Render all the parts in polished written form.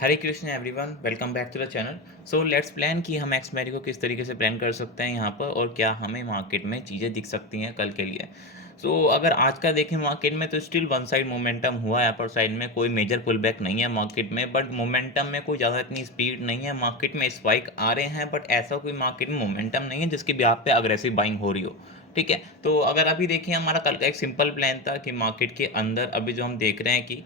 Hare Krishna everyone, welcome back to the channel. So let's plan कि हम expiry को किस तरीके से प्लान कर सकते हैं यहाँ पर, और क्या हमें मार्केट में चीज़ें दिख सकती हैं कल के लिए। अगर आज का देखें मार्केट में, तो स्टिल वन साइड मोमेंटम हुआ है। अपर साइड में कोई मेजर पुल बैक नहीं है मार्केट में, बट मोमेंटम में कोई ज़्यादा इतनी स्पीड नहीं है। मार्केट में स्पाइक आ रहे हैं, बट ऐसा कोई मार्केट में मोमेंटम नहीं है जिसकी ब्याह पे अग्रेसिव बाइंग हो रही हो। ठीक है, तो अगर अभी देखें, हमारा कल का एक सिंपल प्लान था कि मार्केट के अंदर अभी जो हम देख रहे हैं कि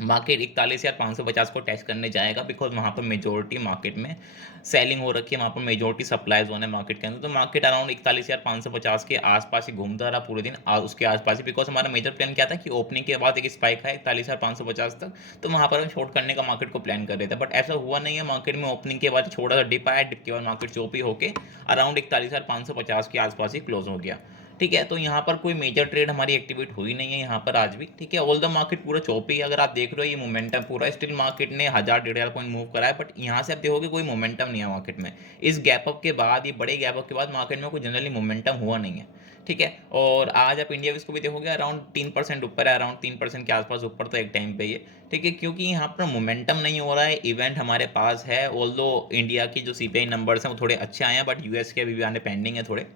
मार्केट 41,550 को टेस्ट करने जाएगा, बिकॉज वहाँ पर मेजोरिटी मार्केट में सेलिंग हो रखी है। वहाँ पर मेजोरिटी सप्लाई जोन है मार्केट के अंदर। तो मार्केट अराउंड 41,550 के आसपास ही घूमता रहा पूरे दिन, उसके आसपास ही। बिकॉज हमारा मेजर प्लान क्या था कि ओपनिंग के बाद एक स्पाइक है 41,550 तक, तो वहाँ पर हम शॉर्ट करने का मार्केट को प्लान कर रहे थे। बट ऐसा हुआ नहीं है। मार्केट में ओपनिंग के बाद छोटा सा डिप आया, डिप के बाद मार्केट चोपी होकर अराउंड 41,550 के आसपास ही क्लोज हो गया। ठीक है, तो यहाँ पर कोई मेजर ट्रेड हमारी एक्टिवेट हुई नहीं है यहाँ पर आज भी। ठीक है, ऑल द मार्केट पूरा चौपी है। अगर आप देख रहे हो ये मोमेंटम पूरा, स्टिल मार्केट ने 1,000 1,500 पॉइंट मूव करा है, बट यहाँ से आप देखोगे कोई मोमेंटम नहीं है मार्केट में। इस गैप अप के बाद, ये बड़े गैप अप के बाद मार्केट में कोई जनरली मोमेंटम हुआ नहीं है। ठीक है, और आज आप इंडिया विस्क को भी देखोगे अराउंड 3% ऊपर है, अराउंड 3% के आसपास ऊपर था एक टाइम पे ये। ठीक है, क्योंकि यहाँ पर मोमेंटम नहीं हो रहा है। इवेंट हमारे पास है, ऑल दो इंडिया की जो सीपीआई नंबर्स हैं वो थोड़े अच्छे आए हैं, बट यूएस के अभी भी आने पेंडिंग है थोड़े।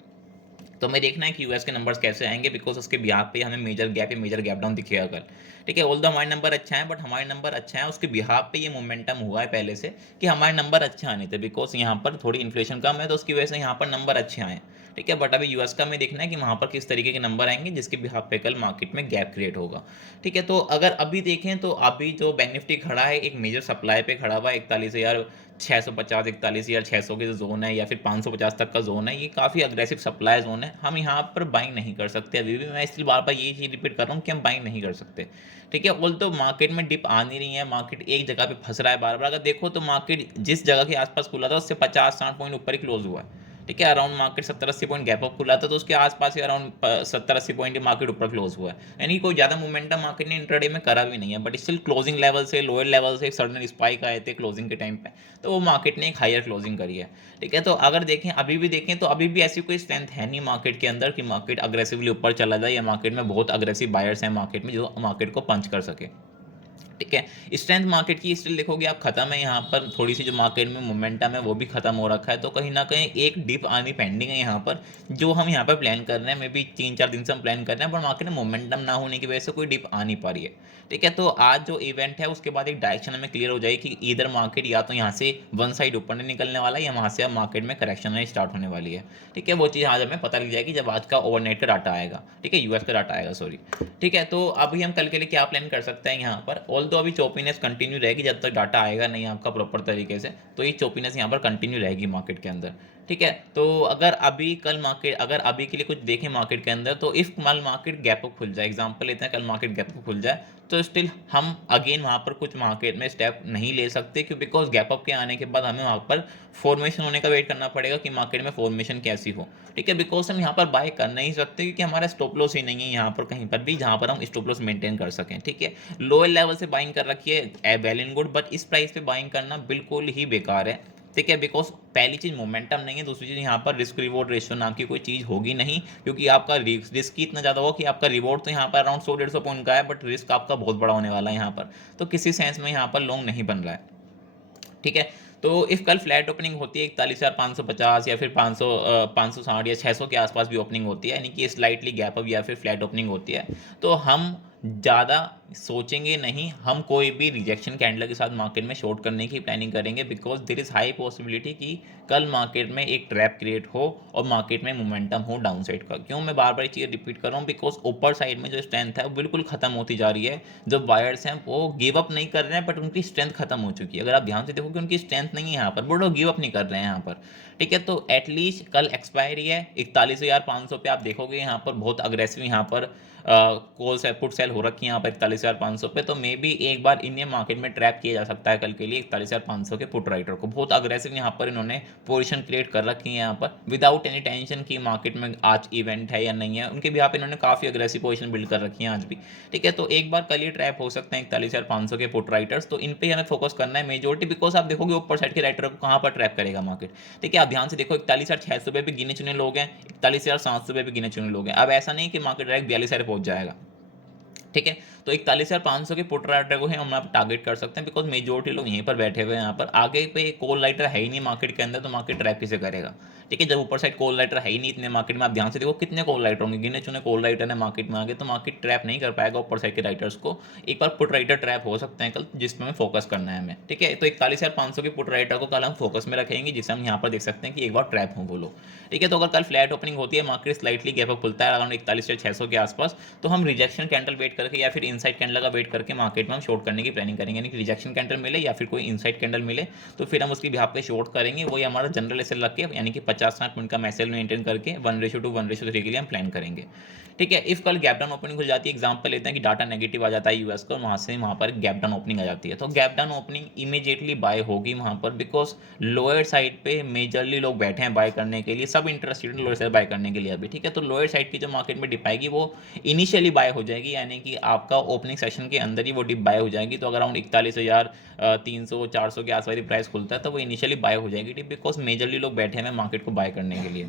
तो हमें देखना है कि यूएस के नंबर्स कैसे आएंगे, बिकॉज उसके बिहार पे हमें मेजर गैप या मेजर गैप डाउन दिखेगा कल। ठीक है, ऑल द हमारे नंबर अच्छा है, बट हमारे नंबर अच्छा है उसके बिहार पे ये मोमेंटम हुआ है पहले से कि हमारे नंबर अच्छे आने थे, बिकॉज यहाँ पर थोड़ी इन्फ्लेशन कम है, तो उसकी वजह से यहाँ पर नंबर अच्छे आए। ठीक है, बट अभी यूएस का हमें देखना है कि वहाँ पर किस तरीके के नंबर आएंगे जिसके बिहार पे कल मार्केट में गैप क्रिएट होगा। ठीक है, तो अगर अभी देखें तो अभी जो बैंक निफ्टी खड़ा है एक मेजर सप्लाई पे खड़ा हुआ है। 41,650, 41,600 के जो जोन है, या फिर 550 तक का जोन है, ये काफ़ी अग्रेसिव सप्लाई जोन है। हम यहाँ पर बाइंग नहीं कर सकते अभी भी। मैं इसलिए बार बार ये चीज़ रिपीट कर रहा हूँ कि हम बाइंग नहीं कर सकते। ठीक है, बोल तो मार्केट में डिप आ नहीं रही है, मार्केट एक जगह पे फंस रहा है बार बार। अगर देखो तो मार्केट जिस जगह के आसपास खुला था उससे 50-60 पॉइंट ऊपर ही क्लोज हुआ है। ठीक है, around market 70-80 point gap up खुला था, तो उसके आसपास ही अराउंड 70-80 पॉइंट ही मार्केट ऊपर क्लोज हुआ है। यानी कोई ज़्यादा मोमेंटम मार्केट ने इंट्राडे में करा भी नहीं है, बट स्टिल क्लोजिंग लेवल से, लोअर लेवल से एक सडन स्पाइक आए थे क्लोजिंग के टाइम पे, तो वो मार्केट ने एक हायर क्लोजिंग करी है। ठीक है, तो अगर देखें अभी भी देखें तो अभी भी ऐसी कोई स्ट्रेंथ है नहीं मार्केट के अंदर कि मार्केट अग्रेसिवली ऊपर चला जाए, या मार्केट में बहुत अग्रेसिव बायर्स हैं मार्केट में जो मार्केट को पंच कर सके। ठीक है, स्ट्रेंथ मार्केट की स्टिल देखोगे आप खत्म है। यहाँ पर थोड़ी सी जो मार्केट में मोमेंटम है वो भी खत्म हो रखा है, तो कहीं ना कहीं एक डिप आनी पेंडिंग है यहाँ पर, जो हम यहाँ पर प्लान कर रहे हैं। मे बी 3-4 दिन से हम प्लान कर रहे हैं, पर मार्केट में मोमेंटम ना होने की वजह से कोई डिप आ नहीं पा रही है। ठीक है, तो आज जो इवेंट है उसके बाद एक डायरेक्शन हमें क्लियर हो जाएगी कि इधर मार्केट या तो यहाँ से वन साइड ऊपर नहीं निकलने वाला है, या वहाँ से अब मार्केट में करेक्शन स्टार्ट होने वाली है। ठीक है, वो चीज़ आज हमें पता लग जाएगी जब आज का ओवरनाइट का डाटा आएगा। ठीक है, यूएस का डाटा आएगा, सॉरी। ठीक है, तो अभी हम कल के लिए क्या प्लान कर सकते हैं यहाँ पर। ऑल तो अभी चोपीनेस कंटिन्यू रहेगी जब तक डाटा आएगा नहीं आपका प्रॉपर तरीके से, तो ये चोपीनेस यहाँ पर कंटिन्यू रहेगी मार्केट के अंदर। ठीक है, तो अगर अभी कल मार्केट, अगर अभी के लिए कुछ देखें मार्केट के अंदर, तो इफ कल मार्केट गैप अप खुल जाए, एग्जांपल लेते हैं कल मार्केट गैप अप खुल जाए, तो स्टिल हम अगेन वहाँ पर कुछ मार्केट में स्टेप नहीं ले सकते, क्यों? बिकॉज गैप अप के आने के बाद हमें वहाँ पर फॉर्मेशन होने का वेट करना पड़ेगा कि मार्केट में फॉर्मेशन कैसी हो। ठीक है, बिकॉज हम यहाँ पर बाय कर नहीं सकते, क्योंकि हमारा स्टॉप लॉस ही नहीं है यहाँ पर कहीं पर भी जहाँ पर हम स्टॉप लॉस मेंटेन कर सकें। ठीक है, लोअर लेवल से बाइंग कर रखी है वेल एंड गुड, बट इस प्राइस पे बाइंग करना बिल्कुल ही बेकार है। ठीक है, बिकॉज पहली चीज मोमेंटम नहीं है, दूसरी चीज यहाँ पर रिस्क रिवॉर्ड रेशियो नाम की कोई चीज होगी नहीं, क्योंकि आपका रिस्क ही इतना ज्यादा होगा कि आपका रिवॉर्ड तो यहाँ पर अराउंड 100-150 पॉइंट का है, बट रिस्क आपका बहुत बड़ा होने वाला है यहाँ पर। तो किसी सेंस में यहाँ पर लॉन्ग नहीं बन रहा है। ठीक है, तो इफ कल फ्लैट ओपनिंग होती है 41,550, या फिर 500, 560 या 600 के आसपास भी ओपनिंग होती है, यानी कि स्लाइटली गैप अप या फिर फ्लैट ओपनिंग होती है, तो हम ज़्यादा सोचेंगे नहीं, हम कोई भी रिजेक्शन कैंडल के साथ मार्केट में शॉर्ट करने की प्लानिंग करेंगे, because there is high possibility कि कल मार्केट में एक ट्रैप क्रिएट हो और मार्केट में मोमेंटम हो डाउन साइड का। क्यों मैं बार बार ये चीज़ रिपीट कर रहा हूँ? बिकॉज ऊपर साइड में जो स्ट्रेंथ है वो बिल्कुल खत्म होती जा रही है। जो बायर्स हैं वो गिव अप नहीं कर रहे हैं, बट उनकी स्ट्रेंथ खत्म हो चुकी है। अगर आप ध्यान से देखोगे उनकी स्ट्रेंथ नहीं है यहाँ पर, बट वो गिव अप नहीं कर रहे हैं यहाँ पर। ठीक है, तो एटलीस्ट कल एक्सपायरी है 41,500 पे, आप देखोगे यहाँ पर बहुत अग्रेसिव यहाँ पर कॉल से पुट सेल हो रखी है यहाँ पर 41,500 पे, तो मे बी एक बार इंडियन मार्केट में ट्रैप किया जा सकता है कल के लिए 41,500 के पुट राइटर को। बहुत अग्रेसिव यहाँ पर इन्होंने पोजीशन क्रिएट कर रखी है यहाँ पर, विदाउट एनी टेंशन की मार्केट में आज इवेंट है या नहीं है। उनके भी यहाँ पे इन्होंने काफ़ी अग्रेसिव पोजीशन बिल्ड कर रखी है आज भी। ठीक है, तो एक बार कल ये ट्रैप हो सकते हैं 41,500 के पुट राइटर्स, तो इन पे हमें फोकस करना है मेजोरिटी, बिकॉज आप देखोगे ऊपर साइड के राइटर को कहाँ पर ट्रैप करेगा मार्केट। ठीक है, आप ध्यान से देखो 41,600 पे भी गिने चुने लोग हैं, 41,700 पे भी गिने चुने लोग हैं। अब ऐसा नहीं कि मार्केट डायरेक्ट 42,000 पहुंच जाएगा। ठीक है, तो 41,500 के पुट राइटर को ही हम आप टारगेट कर सकते हैं, बिकॉज मेजोरिटी लोग यहीं पर बैठे हुए हैं। यहाँ पर आगे पे कॉल राइटर है ही नहीं मार्केट के अंदर, तो मार्केट ट्रैप किसे करेगा? ठीक है, जब ऊपर साइड कॉल राइटर है ही नहीं इतने मार्केट में, आप ध्यान से देखो कितने कॉल राइटर होंगे, गिने चुने कॉल राइटर है मार्केट में आगे, तो मार्केट ट्रैप नहीं कर पाएगा ऊपर साइड के राइटर्स को। एक बार पुट राइटर ट्रैप हो सकते हैं कल, जिसमें हमें फोकस करना है हमें। ठीक है, तो 41,500 के पुट राइटर को कल हम फोकस में रखेंगे, जिसे हम यहाँ पर देख सकते हैं कि एक बार ट्रैप हो बोलो। ठीक है, तो अगर कल फ्लैट ओपनिंग होती है, मार्केट स्लाइटली गैप अप खुलता है अराउंड 41,600 के आसपास, तो हम रिजेक्शन कैंडल वेट करके या फिर इनसाइड कैंडल का वेट करके मार्केट में हम शॉर्ट करने की प्लानिंग करेंगे। यानी कि रिजेक्शन कैंडल मिले या फिर कोई इनसाइड कैंडल मिले, तो फिर हम उसकी बिहाफ पे शॉर्ट करेंगे। वही हमारा जनरल एसएल रख के, यानी कि 50-60 मिनट का एसएल मेंटेन करके 1:1:3 के लिए हम प्लान करेंगे। ठीक है, इफ कल गैप डाउन ओपनिंग खुल जाती है, एग्जांपल लेते हैं कि डाटा नेगेटिव आ जाता है यूएस का, वहाँ से वहाँ पर गैप डाउन ओपनिंग आ जाती है, तो gap down opening immediately buy होगी वहाँ पर, बिकॉज लोअर साइड पे मेजरली लोग बैठे हैं बाय करने के लिए, सब इंटरेस्टेड हैं लोअर साइड बाय करने के लिए अभी। ठीक है, तो लोअर साइड की जो मार्केट में डिप आएगी वो इनिशियली बाय हो जाएगी, यानी कि आपका ओपनिंग सेशन के अंदर ही वो डिप बाय हो जाएगी। तो अगर अराउंड 41,300-400 के आसपास प्राइस खुलता है, तो वो इनिशियली बाय हो जाएगी डिप, बिकॉज मेजरली लोग बैठे हैं मार्केट को बाय करने के लिए।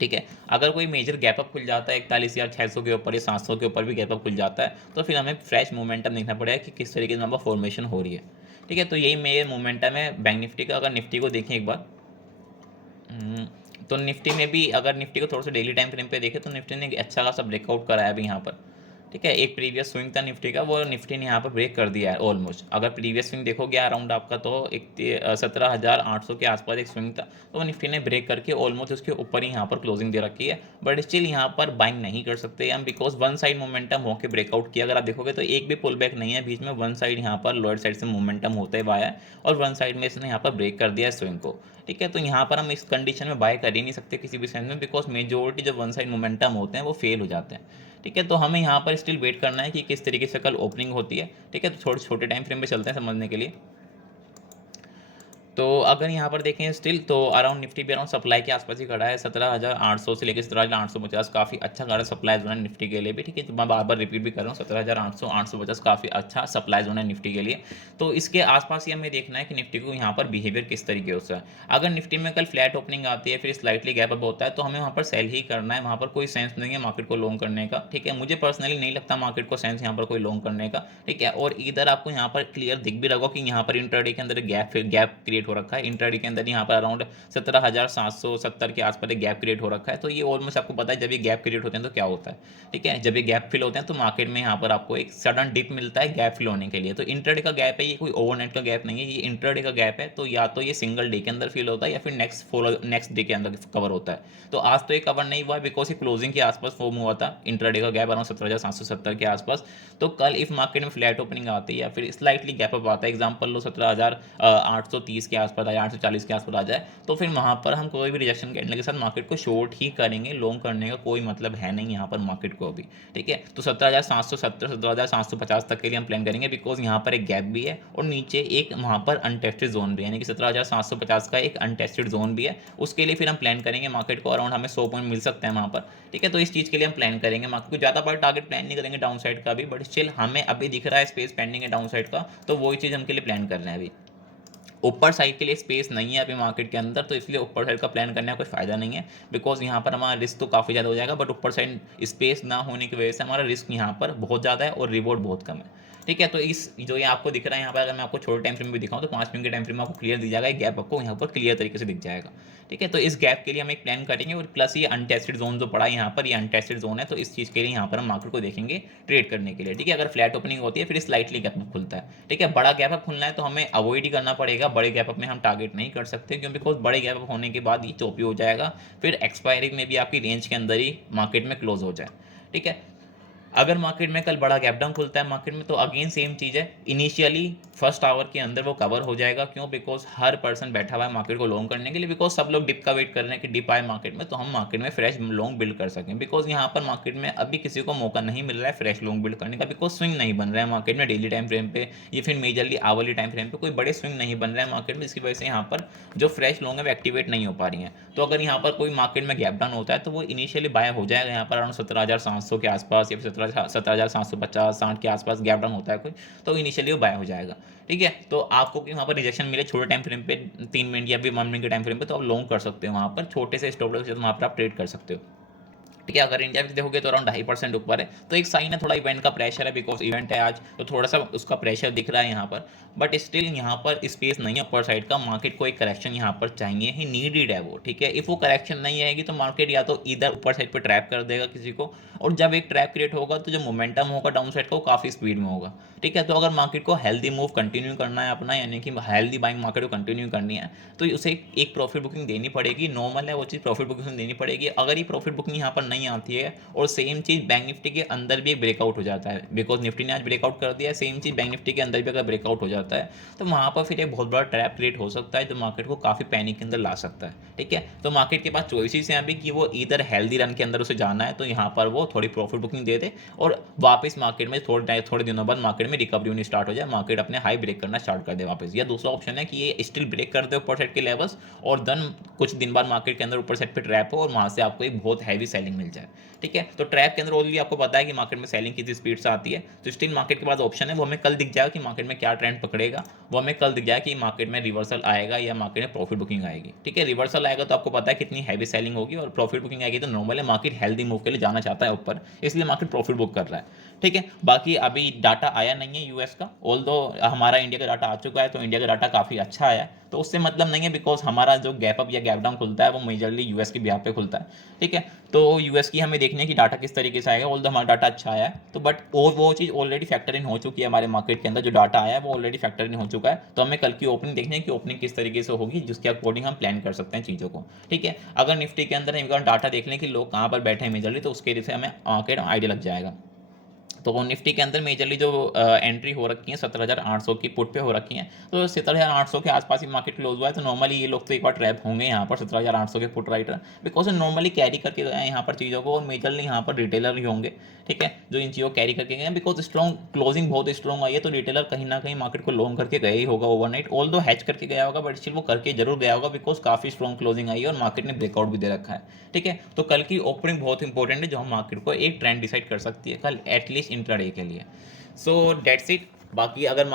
ठीक है, अगर कोई मेजर गैप अप खुल जाता है 41,600 के ऊपर या 700 के ऊपर भी गैप अप खुल जाता है, तो फिर हमें फ्रेश मोमेंटम देखना पड़ेगा कि किस तरीके से वहाँ पर फॉर्मेशन हो रही है। ठीक है, तो यही मेरे मोमेंटम है बैंक निफ्टी का। अगर निफ्टी को देखें एक बार, तो निफ्टी में भी अगर निफ्टी को थोड़ा सा डेली टाइम फ्रेम पे देखें, तो निफ्टी ने एक अच्छा खासा ब्रेकआउट कराया अभी यहाँ पर। ठीक है, एक प्रीवियस स्विंग था निफ्टी का, वो निफ्टी ने यहाँ पर ब्रेक कर दिया है ऑलमोस्ट। अगर प्रीवियस स्विंग देखोगे अराउंड आपका, तो एक 17,800 के आसपास एक स्विंग था, तो वो निफ्टी ने ब्रेक करके ऑलमोस्ट उसके ऊपर ही यहाँ पर क्लोजिंग दे रखी है। बट स्टिल यहाँ पर बाइंग नहीं कर सकते हम, बिकॉज वन साइड मोमेंटम होकर ब्रेकआउट किया। अगर आप देखोगे तो एक भी पुल बैक नहीं है बीच में, वन साइड यहाँ पर लोअर साइड से मोमेंटम होते हुए आया है, और वन साइड में इसने यहाँ पर ब्रेक कर दिया है स्विंग को। ठीक है, तो यहाँ पर हम इस कंडीशन में बाय कर ही नहीं सकते किसी भी सेंस में, बिकॉज मेजोरिटी जो वन साइड मोमेंटम होते हैं वो फेल हो जाते हैं। ठीक है, तो हमें यहाँ पर स्टिल वेट करना है कि किस तरीके से कल ओपनिंग होती है। ठीक है, तो थोड़े छोटे टाइम फ्रेम पे चलते हैं समझने के लिए। तो अगर यहाँ पर देखें स्टिल, तो अराउंड निफ्टी भी अराउंड सप्लाई के आसपास ही खड़ा है, 17,800 से लेकर 17,850, काफ़ी अच्छा खड़ा सप्लाई जोन है निफ्टी के लिए भी। ठीक है, तो मैं बार बार रिपीट भी कर रहा हूँ, 17,800 850 काफ़ी अच्छा सप्लाई जोन है निफ्टी के लिए। तो इसके आसपास ही हमें देखना है कि निफ्टी को यहाँ पर बिहेवियर किस तरीके से है। अगर निफ्टी में कल फ्लैट ओपनिंग आती है, फिर स्लाइटली गैप अप होता है, तो हमें वहाँ पर सेल ही करना है, वहाँ पर कोई सेंस नहीं है मार्केट को लॉन्ग करने का। ठीक है, मुझे पर्सनली नहीं लगता मार्केट को सेंस यहाँ पर कोई लॉन्ग करने का। ठीक है, और इधर आपको यहाँ पर क्लियर दिख भी रहा कि यहाँ पर इंट्राडे के अंदर गैप क्रिएट हो रखा है। इंट्राडे के अंदर यहाँ पर अराउंड 17,770 के आसपास एक गैप क्रिएट हो रखा है। तो ये ऑलमोस्ट आपको पता है जब ये गैप क्रिएट होते हैं तो क्या होता है। ठीक है, जब ये गैप फिल होते हैं तो मार्केट में यहाँ पर आपको एक सडन डिप मिलता है गैप फिल होने के लिए। तो इंट्राडे का गैप है, ये कोई ओवरनाइट का गैप नहीं है, ये इंट्राडे का गैप है। तो या तो ये सिंगल डे के अंदर फिल होता है या फिर नेक्स्ट डे के अंदर कवर होता है। तो आज तो ये कवर नहीं हुआ बिकॉज ये क्लोजिंग के आसपास फॉर्म हुआ था इंट्राडे का गैप अराउंड 17,770 के आसपास। तो कल इफ मार्केट में फ्लैट ओपनिंग आती है या फिर स्लाइटली गैप अप आता है, एग्जांपल लो 17,830 के आसपास आए, 840 के आसपास आ जाए, तो फिर वहाँ पर हम कोई भी रिजेक्शन कैंडल के साथ मार्केट को शॉर्ट ही करेंगे। लॉन्ग करने का कोई मतलब है नहीं यहाँ पर मार्केट को अभी। ठीक है, तो 17,770 17,750 तक के लिए हम प्लान करेंगे, बिकॉज यहाँ पर एक गैप भी है और नीचे एक वहाँ पर अनटेस्टेड जोन भी है, यानी कि 17,750 का एक अनटेस्टेड जोन भी है। उसके लिए फिर हम प्लान करेंगे मार्केट को अराउंड हमें 100 पॉइंट मिल सकते हैं वहाँ पर। ठीक है, तो इस चीज़ के लिए हम प्लान करेंगे, मार्केट को ज़्यादा बड़ा टारगेट प्लान नहीं करेंगे डाउन साइड का भी, बट स्टिल हमें अभी दिख रहा है स्पेस पेंडिंग है डाउन साइड का, तो वही चीज़ हम के लिए प्लान कर रहे हैं अभी। ऊपर साइड के लिए स्पेस नहीं है अभी मार्केट के अंदर, तो इसलिए ऊपर साइड का प्लान करने का कोई फायदा नहीं है, बिकॉज यहाँ पर हमारा रिस्क तो काफ़ी ज़्यादा हो जाएगा, बट ऊपर साइड स्पेस ना होने की वजह से हमारा रिस्क यहाँ पर बहुत ज़्यादा है और रिवॉर्ड बहुत कम है। ठीक है, तो इस जो ये आपको दिख रहा है यहाँ पर, अगर मैं आपको छोटे टाइम फ्रेम में भी दिखाऊँ तो 5 मिनट के टाइम फ्रेम में आपको क्लियर दिख जाएगा, एक गैप आपको यहाँ पर क्लियर तरीके से दिख जाएगा। ठीक है, तो इस गैप के लिए हम एक प्लान करेंगे, और प्लस ये अनटेस्टेड जोन जो पड़ा है यहाँ पर, ये अनटेस्टेड जोन है, तो इस चीज़ के लिए यहाँ पर हम मार्केट को देखेंगे ट्रेड करने के लिए। ठीक है, अगर फ्लैट ओपनिंग होती है फिर स्लाइटली गैप अप खुलता है। ठीक है, बड़ा गैप अप खुलना है तो हमें अवॉइड ही करना पड़ेगा, बड़े गैप अप में हम टारगेट नहीं कर सकते, क्योंकि बिकॉज बड़े गैप अप होने के बाद ये चोपी हो जाएगा, फिर एक्सपायरी में भी आपकी रेंज के अंदर ही मार्केट में क्लोज हो जाए। ठीक है, अगर मार्केट में कल बड़ा गैप डाउन खुलता है मार्केट में, तो अगेन सेम चीज़ है, इनिशियली फर्स्ट आवर के अंदर वो कवर हो जाएगा। क्यों? बिकॉज हर पर्सन बैठा हुआ है मार्केट को लॉन्ग करने के लिए, बिकॉज सब लोग डिप का वेट कर रहे हैं कि डिप आए मार्केट में, तो हम मार्केट में फ्रेश लॉन्ग बिल्ड कर सकें। बिकॉज यहाँ पर मार्केट में अभी किसी को मौका नहीं मिल रहा है फ्रेश लॉन्ग बिल्ड करने का, बिकॉज स्विंग नहीं बन रहा है मार्केट में डेली टाइम फ्रेम पे या फिर मेजरली आवरली टाइम फ्रेम पे कोई बड़े स्विंग नहीं बन रहे हैं मार्केट में, जिसकी वजह से यहाँ पर जो फ्रेश लॉन्ग है वो एक्टिवेट नहीं हो पा रही हैं। तो अगर यहाँ पर कोई मार्केट में गैप डाउन होता है तो वो इनिशियली बाय हो जाएगा यहाँ पर अराउंड 17,700 के आसपास या फिर 17,750 60 के आसपास गैप डाउन होता है कोई, तो इनिशियली वो बाय हो जाएगा। ठीक है, तो आपको कि वहाँ पर रिजेक्शन मिले छोटे टाइम फ्रेम पे 3 मिनट या फिर 1 मिनट के टाइम फ्रेम पे, तो आप लॉन्ग कर सकते हो वहाँ पर छोटे से स्टॉप लॉस के साथ, वहाँ पर आप ट्रेड कर सकते हो। ठीक है, अगर इंडिया में देखोगे तो अराउंड 2.5% ऊपर है, तो एक साइन है, थोड़ा इवेंट का प्रेशर है, बिकॉज इवेंट है आज, तो थोड़ा सा उसका प्रेशर दिख रहा है यहाँ पर। बट स्टिल यहाँ पर स्पेस नहीं है अपर साइड का, मार्केट को एक करेक्शन यहाँ पर चाहिए ही, नीडेड है वो। ठीक है, इफ वो करेक्शन नहीं आएगी तो मार्केट या तो इधर ऊपर साइड पर ट्रैप कर देगा किसी को, और जब एक ट्रैप क्रिएट होगा तो जो मोमेंटम होगा डाउन साइड का वो काफ़ी स्पीड में होगा। ठीक है, तो अगर मार्केट को हेल्दी मूव कंटिन्यू करना है अपना, यानी कि हेल्दी बाइंग मार्केट को कंटिन्यू करनी है, तो उसे एक प्रॉफिट बुकिंग देनी पड़ेगी। नॉर्मल है वो चीज़, प्रॉफिट बुकिंग देनी पड़ेगी। अगर ये प्रॉफिट बुकिंग यहाँ पर नहीं आती है, और सेम चीज़ बैंक निफ्टी के अंदर भी एक ब्रेकआउट हो जाता है, बिकॉज निफ्टी ने आज ब्रेकआउट कर दिया है, सेम चीज़ बैंक निफ्टी के अंदर भी अगर ब्रेकआउट हो जाता है, तो वहाँ पर फिर एक बहुत बड़ा ट्रैप क्रिएट हो सकता है, जो मार्केट को काफ़ी पैनिक के अंदर ला सकता है। ठीक है, तो मार्केट के पास चॉइसेस हैं अभी कि वो इधर हेल्दी रन के अंदर उसे जाना है, तो यहाँ पर वो थोड़ी प्रॉफिट बुकिंग दे दे, और वापस मार्केट में थोड़े दिनों बाद मार्केट में रिकवरी होनी स्टार्ट हो जाए, मार्केट अपने हाई ब्रेक करना स्टार्ट कर दे वापस। या दूसरा ऑप्शन है कि ये स्टिल ब्रेक कर दे ऊपर साइड के लेवल्स, और देन कुछ दिन बाद मार्केट के अंदर ऊपर साइड पे ट्रैप हो, और वहाँ से आपको एक बहुत हैवी सेलिंग मिल जाए। ठीक है, तो ट्रैप के अंदर ऑलरेडी आपको पता है कि मार्केट में सेलिंग कितनी स्पीड से आती है, तो स्टिल मार्केट के पास ऑप्शन है, वो हमें कल दिख जाएगा कि मार्केट में क्या ट्रेंड पकड़ेगा, वो हमें कल दिख जाएगा कि मार्केट में रिवर्सल आएगा या मार्केट में प्रॉफिट बुकिंग आएगी। ठीक है, रिवर्सल आएगा तो आपको पता है कितनी हैवी सेलिंग होगी, और प्रॉफिट बुकिंग आएगी तो नॉर्मल है, मार्केट हेल्दी मूव के लिए जाना चाहता है ऊपर, इसलिए मार्केट प्रॉफिट बुक कर रहा है। ठीक है, बाकी अभी डाटा आया नहीं है यूएस का, ऑल्दो हमारा इंडिया का डाटा आ चुका है, तो इंडिया का डाटा काफ़ी अच्छा आया है, तो उससे मतलब नहीं है, बिकॉज हमारा जो गैप अप या गैप डाउन खुलता है वो मेजरली यूएस के बिहाफ पे खुलता है। ठीक है, तो यूएस की हमें देखने की डाटा किस तरीके से आएगा, ऑल्दो हमारा डाटा अच्छा आया है, तो बट वो चीज़ ऑलरेडी फैक्टर इन हो चुकी है हमारे मार्केट के अंदर, जो डाटा आया है वो ऑलरेडी फैक्टर इन हो चुका है, तो हमें कल की ओपनिंग देखनी है कि ओपनिंग किस तरीके से होगी, जिसके अकॉर्डिंग हम प्लान कर सकते हैं चीज़ों को। ठीक है, अगर निफ्टी के अंदर हम डाटा देख लें कि लोग कहाँ पर बैठे हैं मेजरली, तो उसके से हमें मार्केट आइडिया लग जाएगा। तो निफ्टी के अंदर मेजरली जो एंट्री हो रखी है 17,800 की पुट पे हो रखी है, तो 17,800 के आसपास ही मार्केट क्लोज हुआ है, तो नॉर्मली ये लोग तो एक बार ट्रैप होंगे यहाँ पर 17,800 के put writer, because normally carry करके गए हैं यहाँ पर चीज़ों को, और मेजरली यहाँ पर रिटेलर ही होंगे। ठीक है, जो इन चीज़ों को कैरी करके गए हैं, बिकॉज स्ट्रॉन्ग क्लोजिंग बहुत स्ट्रॉन्ग आई है, तो रिटेलर कहीं ना कहीं मार्केट को लॉन्ग करके गया ही होगा ओवरनाइट, ऑल दो हैच करके गया होगा, बट स्टिल वो करके जरूर गया होगा, बिकॉज काफ़ी स्ट्रॉन्ग क्लोजिंग आई है और मार्केट ने ब्रेकआउट भी दे रखा है। ठीक है, तो कल की ओपनिंग बहुत इंपॉर्टेंट है, जो हम मार्केट को एक ट्रेंड डिसाइड कर सकती है कल एटलीस्ट इंट्राडे के लिए। So that's it. बाकी अगर